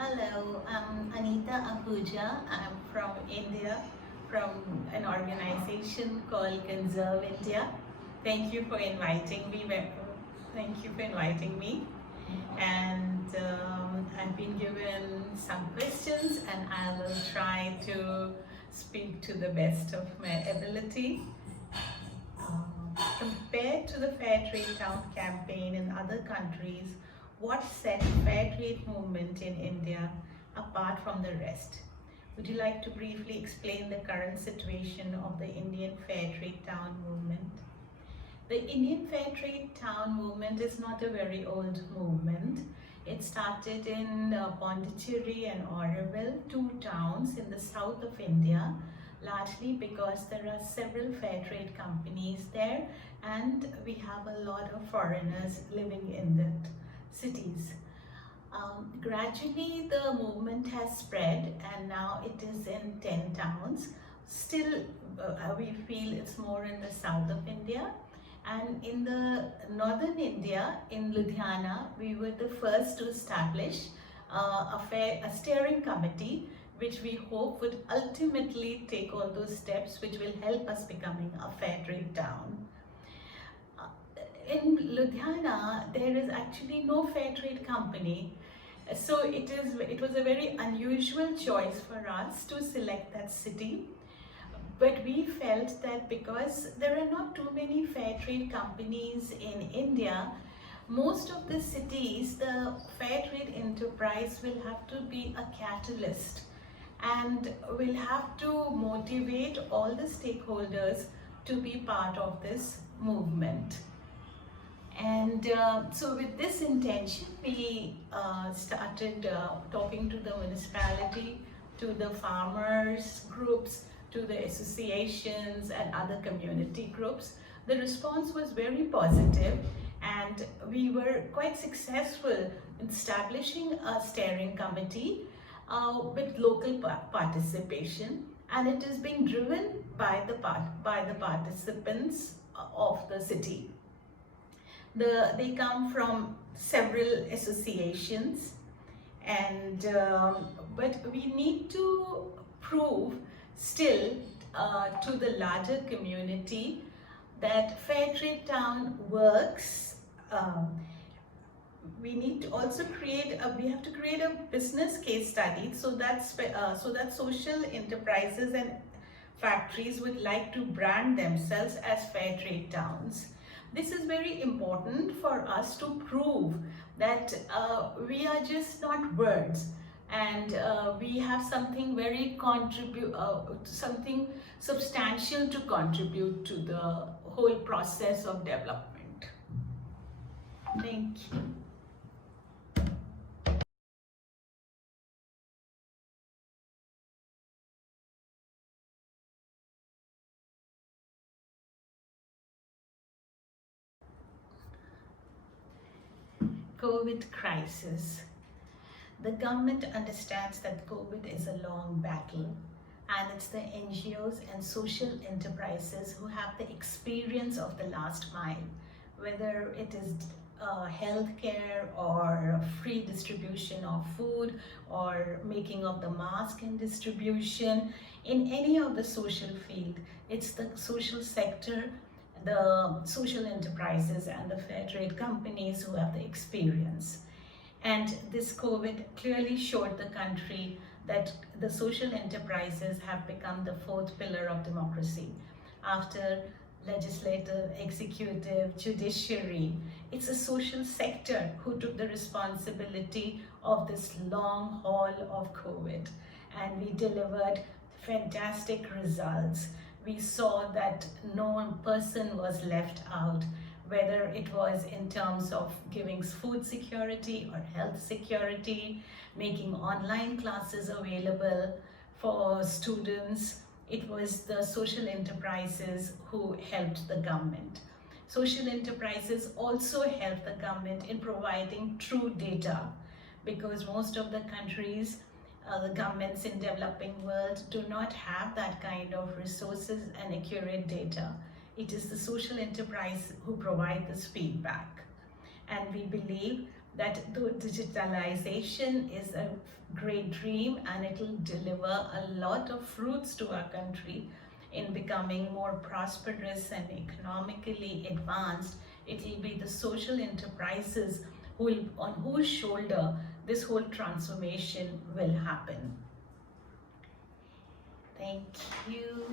Hello, I'm Anita Ahuja. I'm from India, from an organization called Conserve India. Thank you for inviting me. Thank you for inviting me. And I've been given some questions, and I will try to speak to the best of my ability. Compared to the Fair Trade Town campaign in other countries, what set Fair Trade movement in India apart from the rest? Would you like to briefly explain the current situation of the Indian Fair Trade Town movement? The Indian Fair Trade Town movement is not a very old movement. It started in Pondicherry and Auroville, two towns in the south of India, largely because there are several fair trade companies there and we have a lot of foreigners living in the cities. Gradually the movement has spread and now it is in 10 towns. Still we feel it's more in the south of India. And in the northern India, in Ludhiana, we were the first to establish a steering committee, which we hope would ultimately take all those steps which will help us becoming a fair trade town. In Ludhiana, there is actually no fair trade company. So it was a very unusual choice for us to select that city. But we felt that because there are not too many fair trade companies in India, most of the cities, the fair trade enterprise will have to be a catalyst and will have to motivate all the stakeholders to be part of this movement. And so with this intention, we started talking to the municipality, to the farmers groups, to the associations and other community groups. The response was very positive and we were quite successful in establishing a steering committee with local participation, and it is being driven by the participants of the city. They come from several associations, and but we need to prove still to the larger community that Fair Trade Town works. We need to also we have to create a business case study so that social enterprises and factories would like to brand themselves as fair trade towns. This is very important for us to prove that we are just not words, and we have something something substantial to contribute to the whole process of development. Thank you. COVID crisis. The government understands that COVID is a long battle, and it's the NGOs and social enterprises who have the experience of the last mile, whether it is healthcare or free distribution of food or making of the mask and distribution. In any of the social field, it's the social sector, the social enterprises and the fair trade companies who have the experience. And this COVID clearly showed the country that the social enterprises have become the fourth pillar of democracy. After legislative, executive, judiciary, it's a social sector who took the responsibility of this long haul of COVID. And we delivered fantastic results. We saw that no person was left out, whether it was in terms of giving food security or health security, making online classes available for students. It was the social enterprises who helped the government. Social enterprises also helped the government in providing true data, because most of the countries, the governments in developing world do not have that kind of resources and accurate data. It is the social enterprise who provide this feedback. And we believe that the digitalization is a great dream and it will deliver a lot of fruits to our country in becoming more prosperous and economically advanced. It will be the social enterprises on whose shoulder this whole transformation will happen. Thank you.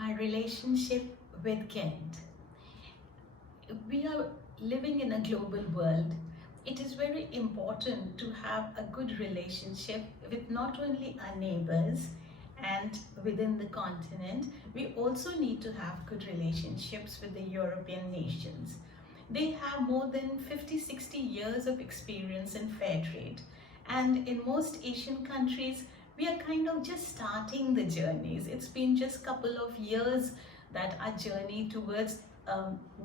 Our relationship with Kent. We are living in a global world. It is very important to have a good relationship with not only our neighbors and within the continent, we also need to have good relationships with the European nations. They have more than 50-60 years of experience in fair trade, and in most Asian countries we are kind of just starting the journeys. It's been just a couple of years that our journey towards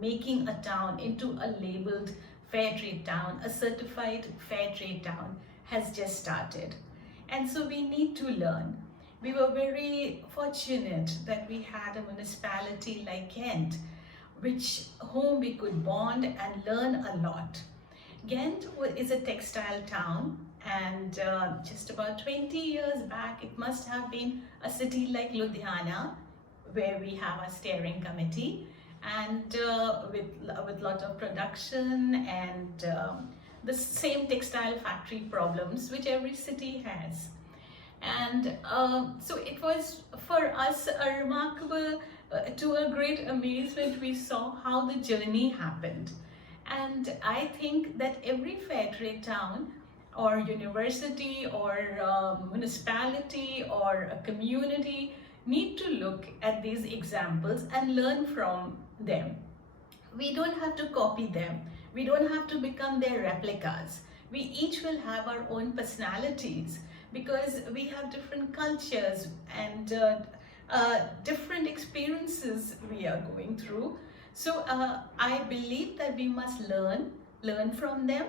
making a town into a labeled fair trade town, a certified fair trade town, has just started. And so we need to learn. We were very fortunate that we had a municipality like Kent, whom we could bond and learn a lot. Ghent is a textile town, and just about 20 years back, it must have been a city like Ludhiana, where we have a steering committee, and with lot of production and the same textile factory problems which every city has. And so it was for us a remarkable, to a great amazement, we saw how the journey happened. And I think that every fair trade town or university or municipality or a community need to look at these examples and learn from them. We don't have to copy them. We don't have to become their replicas. We each will have our own personalities because we have different cultures and different experiences we are going through. So I believe that we must learn from them,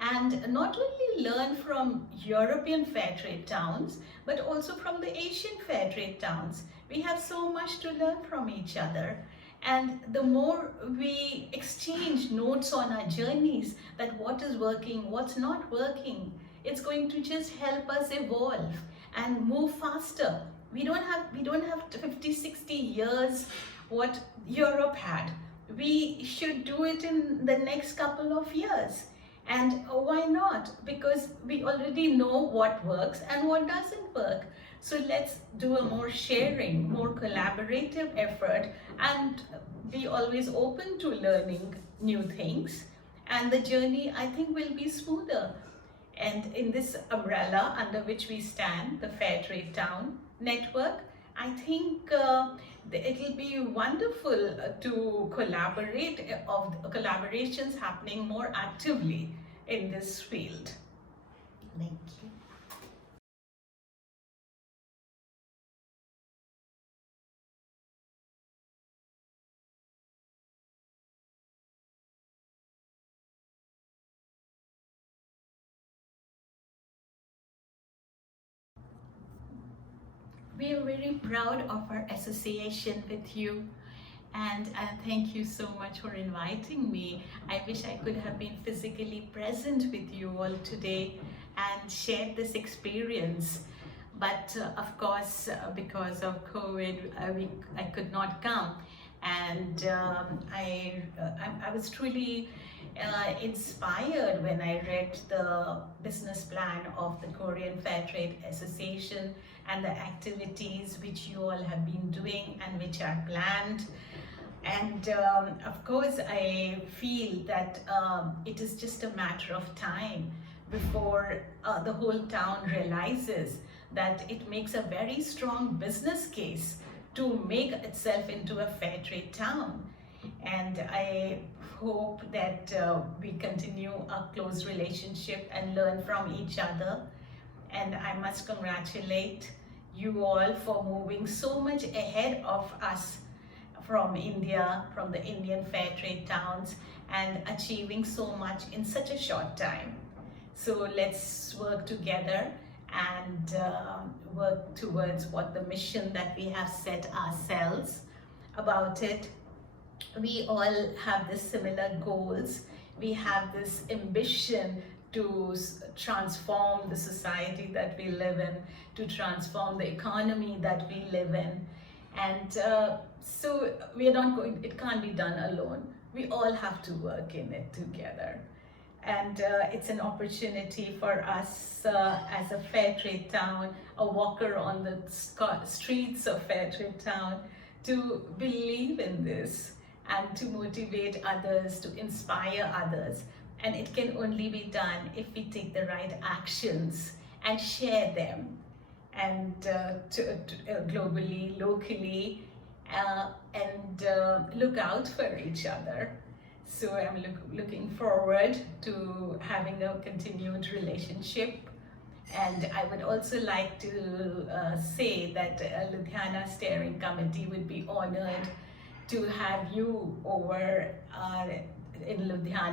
and not only learn from European fair trade towns, but also from the Asian fair trade towns. We have so much to learn from each other. And the more we exchange notes on our journeys, that what is working, what's not working, it's going to just help us evolve and move faster. We don't have 50, 60 years what Europe had. We should do it in the next couple of years. And why not? Because we already know what works and what doesn't work. So let's do a more sharing, more collaborative effort and be always open to learning new things. And the journey, I think, will be smoother. And in this umbrella under which we stand, the Fair Trade Town Network, I think it will be wonderful to collaborate, of collaborations happening more actively in this field. Thank you. We are very proud of our association with you, and thank you so much for inviting me. I wish I could have been physically present with you all today and shared this experience, but of course because of COVID I could not come, and I was truly inspired when I read the business plan of the Korean Fair Trade Association and the activities which you all have been doing and which are planned. And of course, I feel that it is just a matter of time before the whole town realizes that it makes a very strong business case to make itself into a fair trade town. And I hope that we continue a close relationship and learn from each other. And I must congratulate you all for moving so much ahead of us from India, from the Indian fair trade towns, and achieving so much in such a short time. So let's work together and work towards what the mission that we have set ourselves about it. We all have this similar goals. We have this ambition to transform the society that we live in, to transform the economy that we live in. And so we are not going, it can't be done alone. We all have to work in it together. And it's an opportunity for us as a fair trade town, a walker on the streets of fair trade town, to believe in this and to motivate others, to inspire others. And it can only be done if we take the right actions and share them, and globally, locally, and look out for each other. So I'm looking forward to having a continued relationship. And I would also like to say that Ludhiana Steering Committee would be honored to have you over in Ludhiana.